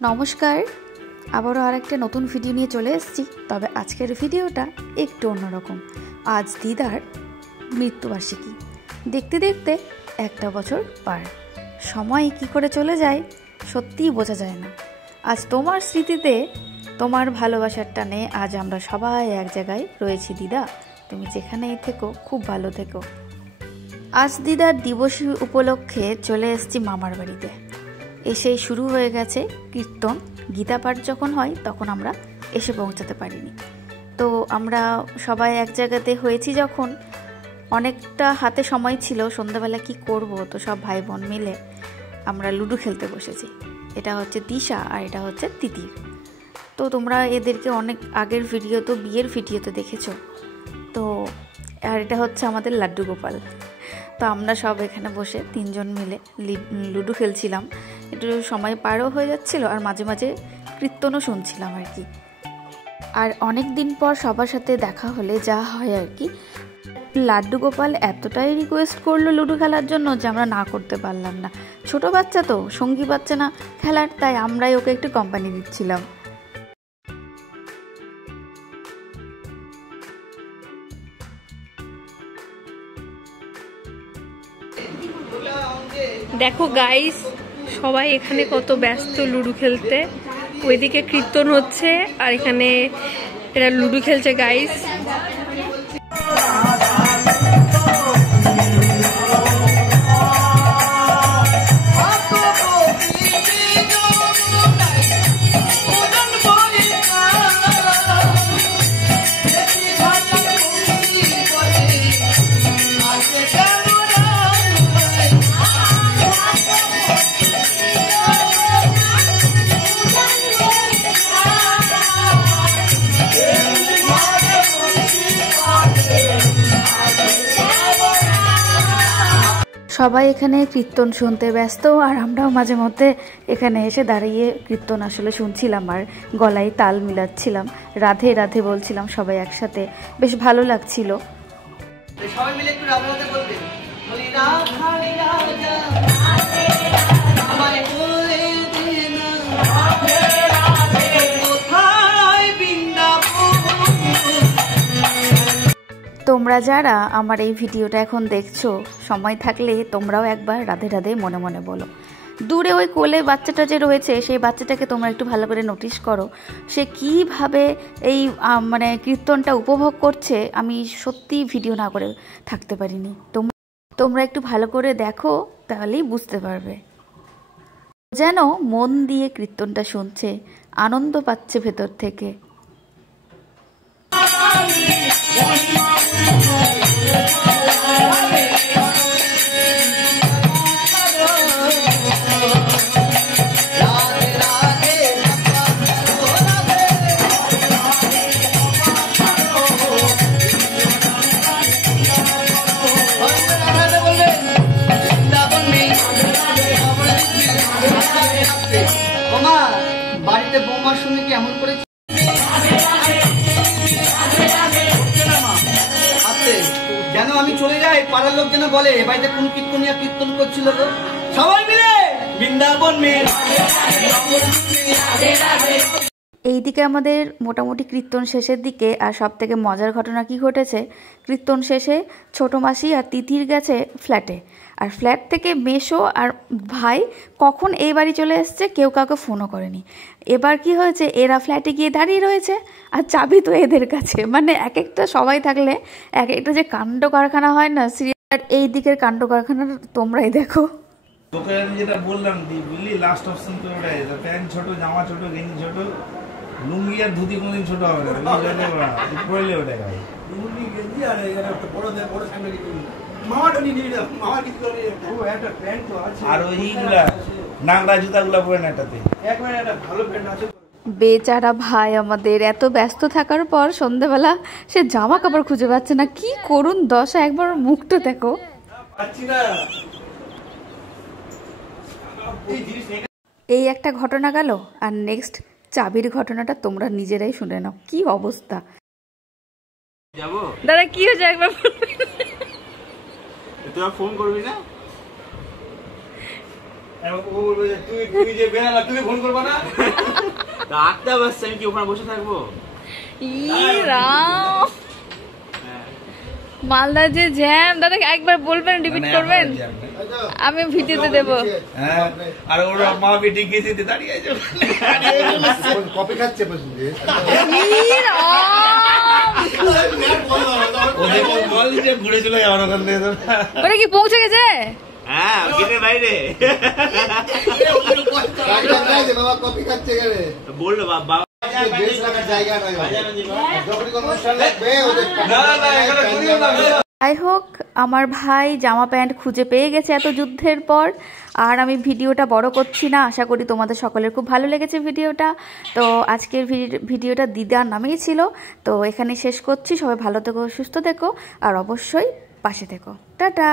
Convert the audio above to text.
নমস্কার, আবারও আরেকটা নতুন ভিডিও নিয়ে চলে এসেছি। তবে আজকের ভিডিওটা একটু অন্যরকম। আজ দিদার মৃত্যুবার্ষিকী। দেখতে দেখতে একটা বছর পার, সময় কি করে চলে যায় সত্যিই বোঝা যায় না। আজ তোমার স্মৃতিতে, তোমার ভালোবাসার টানে আজ আমরা সবাই এক জায়গায় রয়েছি। দিদা, তুমি যেখানেই থেকো খুব ভালো থেকো। আজ দিদার দিবস উপলক্ষে চলে এসেছি মামার বাড়িতে। এসেই শুরু হয়ে গেছে কীর্তন। গীতা পাঠ যখন হয় তখন আমরা এসে পৌঁছাতে পারিনি। তো আমরা সবাই এক জায়গাতে হয়েছি যখন, অনেকটা হাতে সময় ছিল। সন্ধ্যাবেলা কি করব, তো সব ভাই বোন মিলে আমরা লুডো খেলতে বসেছি। এটা হচ্ছে দিশা আর এটা হচ্ছে তিতির। তো তোমরা এদেরকে অনেক আগের ভিডিও, তো বিয়ের ভিডিওতে দেখেছো। তো আর এটা হচ্ছে আমাদের লাড্ডু গোপাল। তো আমরা সব এখানে বসে তিনজন মিলে লুডো খেলছিলাম। একটু সময় পারও হয়ে যাচ্ছিল আর মাঝে মাঝে কীর্তনও শুনছিলাম আর কি। আর অনেক দিন পর সবার সাথে দেখা হলে যা হয় আর কি। লাড্ডু গোপাল এতটাই রিকোয়েস্ট করলো লুডো খেলার জন্য যে আমরা না করতে পারলাম না। ছোট বাচ্চা তো, সঙ্গী পাচ্ছে না খেলার, তাই আমরাই ওকে একটু কোম্পানি দিচ্ছিলাম। দেখো গাইস, সবাই এখানে কত ব্যস্ত লুডো খেলতে। ওইদিকে কীর্তন হচ্ছে আর এখানে এরা লুডো খেলছে গাইস। সবাই এখানে কীর্তন শুনতে ব্যস্ত আর আমরাও মাঝে মধ্যে এখানে এসে দাঁড়িয়ে কীর্তন আসলে শুনছিলাম আর গলায় তাল মিলাচ্ছিলাম, রাধে রাধে বলছিলাম সবাই একসাথে। বেশ ভালো লাগছিল। সবাই মিলে একটু রাধে রাধে বলবেন। বলি রাধা রাজা আমায় বলে দে না কোথায় বৃন্দাবন। তোমরা যারা আমার এই ভিডিওটা এখন দেখছো, সময় থাকলে তোমরাও একবার রাধে রাধে মনে মনে বলো। দূরে ওই কোলে বাচ্চাটা যে রয়েছে, সেই বাচ্চাটাকে তোমরা একটু ভালো করে নোটিস করো। সে কীভাবে এই মানে কীর্তনটা উপভোগ করছে, আমি সত্যি ভিডিও না করে থাকতে পারিনি। তোমরা একটু ভালো করে দেখো, তাহলেই বুঝতে পারবে। যেন মন দিয়ে কীর্তনটা শুনছে, আনন্দ পাচ্ছে ভেতর থেকে। বাড়িতে বৌমার সঙ্গে কেমন করে যেন আমি চলে যাই, পাড়ার লোক যেন বলে বাড়িতে কোন কীর্তনিয়া কীর্তন করছিল। তো সবাই মিলে বৃন্দাবন মেয়ে। এইদিকে আমাদের মোটামুটি কীর্তন শেষের দিকে। আর সব থেকে মজার ঘটনা কি ঘটেছে, কীর্তন শেষে ছোট মাসি আর তিতির গেছে ফ্ল্যাটে। আর ফ্ল্যাট থেকে মেশো আর ভাই কখন এই বাড়ি চলে এসছে, কেউ কাউকে ফোনও করেনি। এবার কি হয়েছে, এরা ফ্ল্যাটে গিয়ে দাঁড়িয়ে রয়েছে আর চাবি তো এদের কাছে। মানে এক একটা সবাই থাকলে এক একটা যে কাণ্ড কারখানা হয় না সিরিয়াল, এই দিকের কাণ্ড কারখানা তোমরাই দেখো। তোকে আমি যেটা বললাম বুঝলি, লাস্ট অপশন তো ওটাই। প্যান্ট ছোট, জামা ছোট, গেঞ্জি ছোট, লুঙ্গি আর ধুতি কোনদিন ছোট হবে না। পড়লে ওটা গায়ে লুঙ্গি গেঞ্জি আর বড় বড় সামনে আর ওইগুলা নাংরা জুতাগুলা পরে না, এটাতে একবারে একটা ভালো প্যান্ট আছে। বেচারা ভাই আমাদের এত ব্যস্ত থাকার পর সন্ধ্যাবেলা সে জামা কাপড় খুঁজে পাচ্ছে না। কি করুন দশা, একবার মুখটা দেখো। এই একটা ঘটনা গেল, আর নেক্সট চাবির ঘটনাটা তোমরা নিজেরাই শুনে নাও কি অবস্থা। দাদা কি হয়েছে একবার তোরা ফোন করবি না? ও বলবে যে তুই যে বেরালা তুমি ফোন করবা না? 8টা বাজছে, আমি কি ওখানে বসে থাকবো? মালদা যে জ্যাম, দাদা একবার বলবেন, রিপিট করবেন, আমি ভিডিওতে দেব। হ্যাঁ, আর ওরা মা বেটি গেছে দাঁড়িয়ে আছে, কপি খাচ্ছে বল যে ঘুরে চলে যাওয়ার ওখান থেকে। ওরা কি পৌঁছে গেছে? হ্যাঁ, গেটের বাইরে বাবা, কপি খাচ্ছে গেলে বললো বাবা যাই হোক, আমার ভাই জামা প্যান্ট খুঁজে পেয়ে গেছে এত যুদ্ধের পর। আর আমি ভিডিওটা বড় করছি না, আশা করি তোমাদের সকলের খুব ভালো লেগেছে ভিডিওটা। তো আজকের ভিডিওটা দিদার নামেই ছিল, তো এখানে শেষ করছি। সবাই ভালো থেকো, সুস্থ থেকো, আর অবশ্যই পাশে থেকো। টাটা।